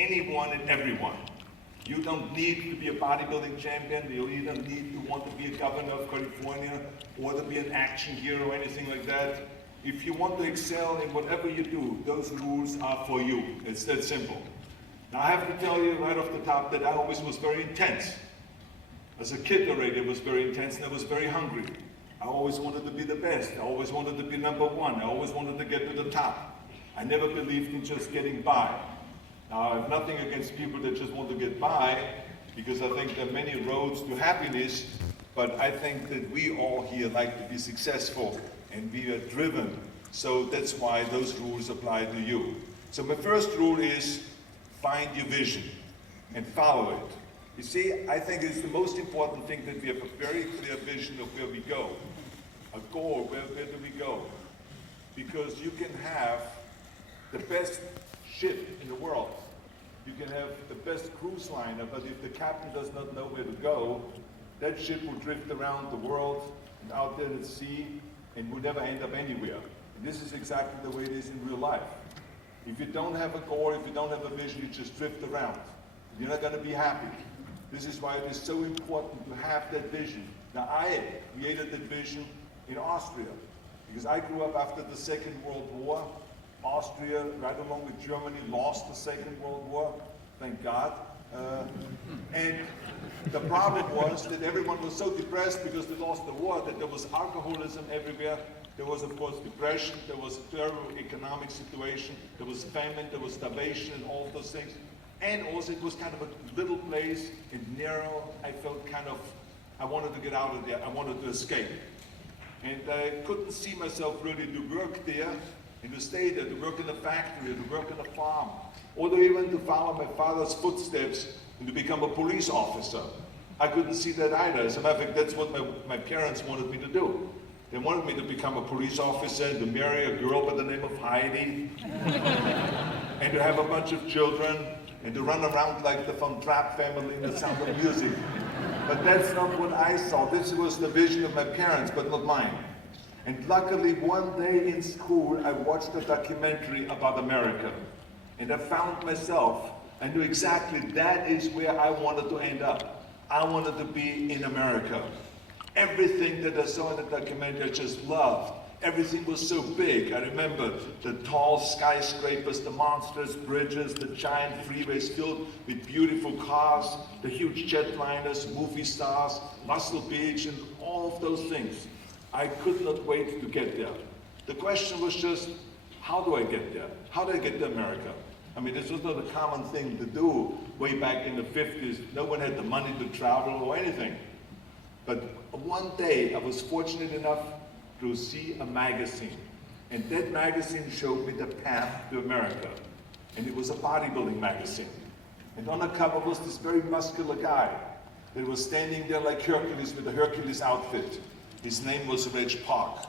anyone and everyone. You don't need to be a bodybuilding champion. You don't need to want to be a governor of California or to be an action hero or anything like that. If you want to excel in whatever you do, those rules are for you. It's that simple. Now I have to tell you right off the top that I always was very intense. As a kid already, I was very intense and I was very hungry. I always wanted to be the best. I always wanted to be number one. I always wanted to get to the top. I never believed in just getting by. Now, I have nothing against people that just want to get by, because I think there are many roads to happiness, but I think that we all here like to be successful and we are driven. So that's why those rules apply to you. So my first rule is find your vision and follow it. You see, I think it's the most important thing that we have a very clear vision of where we go, a goal, where do we go? Because you can have the best ship in the world. You can have the best cruise liner, but if the captain does not know where to go, that ship will drift around the world and out there at sea and will never end up anywhere. And this is exactly the way it is in real life. If you don't have a goal, if you don't have a vision, you just drift around. You're not going to be happy. This is why it is so important to have that vision. Now, I created that vision in Austria, because I grew up after the Second World War. Austria, right along with Germany, lost the Second World War, thank God. And the problem was that everyone was so depressed because they lost the war that there was alcoholism everywhere. There was, of course, depression. There was a terrible economic situation. There was famine. There was starvation and all those things. And also it was kind of a little place and narrow. I felt kind of, I wanted to get out of there. I wanted to escape. And I couldn't see myself really to work there and to stay there, to work in a factory, to work in a farm, or to even to follow my father's footsteps and to become a police officer. I couldn't see that either. As a matter of fact, that's what my parents wanted me to do. They wanted me to become a police officer and to marry a girl by the name of Heidi and to have a bunch of children and to run around like the Von Trapp family in the Sound of Music. But that's not what I saw. This was the vision of my parents, but not mine. And luckily, one day in school, I watched a documentary about America. And I found myself, I knew exactly that is where I wanted to end up. I wanted to be in America. Everything that I saw in the documentary, I just loved. Everything was so big. I remember the tall skyscrapers, the monstrous bridges, the giant freeways filled with beautiful cars, the huge jetliners, movie stars, Muscle Beach, and all of those things. I could not wait to get there. The question was just, how do I get there? How do I get to America? I mean, this was not a common thing to do way back in the 50s. No one had the money to travel or anything. But one day, I was fortunate enough to see a magazine. And that magazine showed me the path to America. And it was a bodybuilding magazine. And on the cover was this very muscular guy that was standing there like Hercules with a Hercules outfit. His name was Reg Park.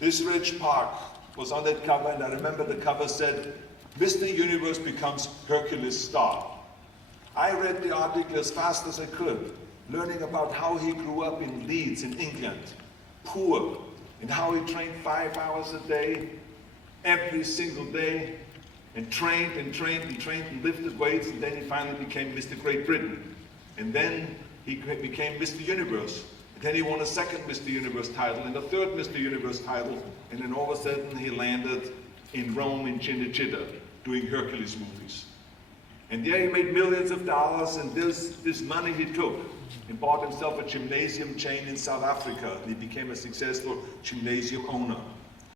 This Reg Park was on that cover, and I remember the cover said, Mr. Universe becomes Hercules star. I read the article as fast as I could, learning about how he grew up in Leeds in England, poor, and how he trained 5 hours a day, every single day, and trained and trained and trained and lifted weights, and then he finally became Mr. Great Britain. And then he became Mr. Universe. Then he won a second Mr. Universe title and a third Mr. Universe title, and then all of a sudden he landed in Rome in Cinecittà doing Hercules movies. And there he made millions of dollars, and this money he took and bought himself a gymnasium chain in South Africa, and he became a successful gymnasium owner.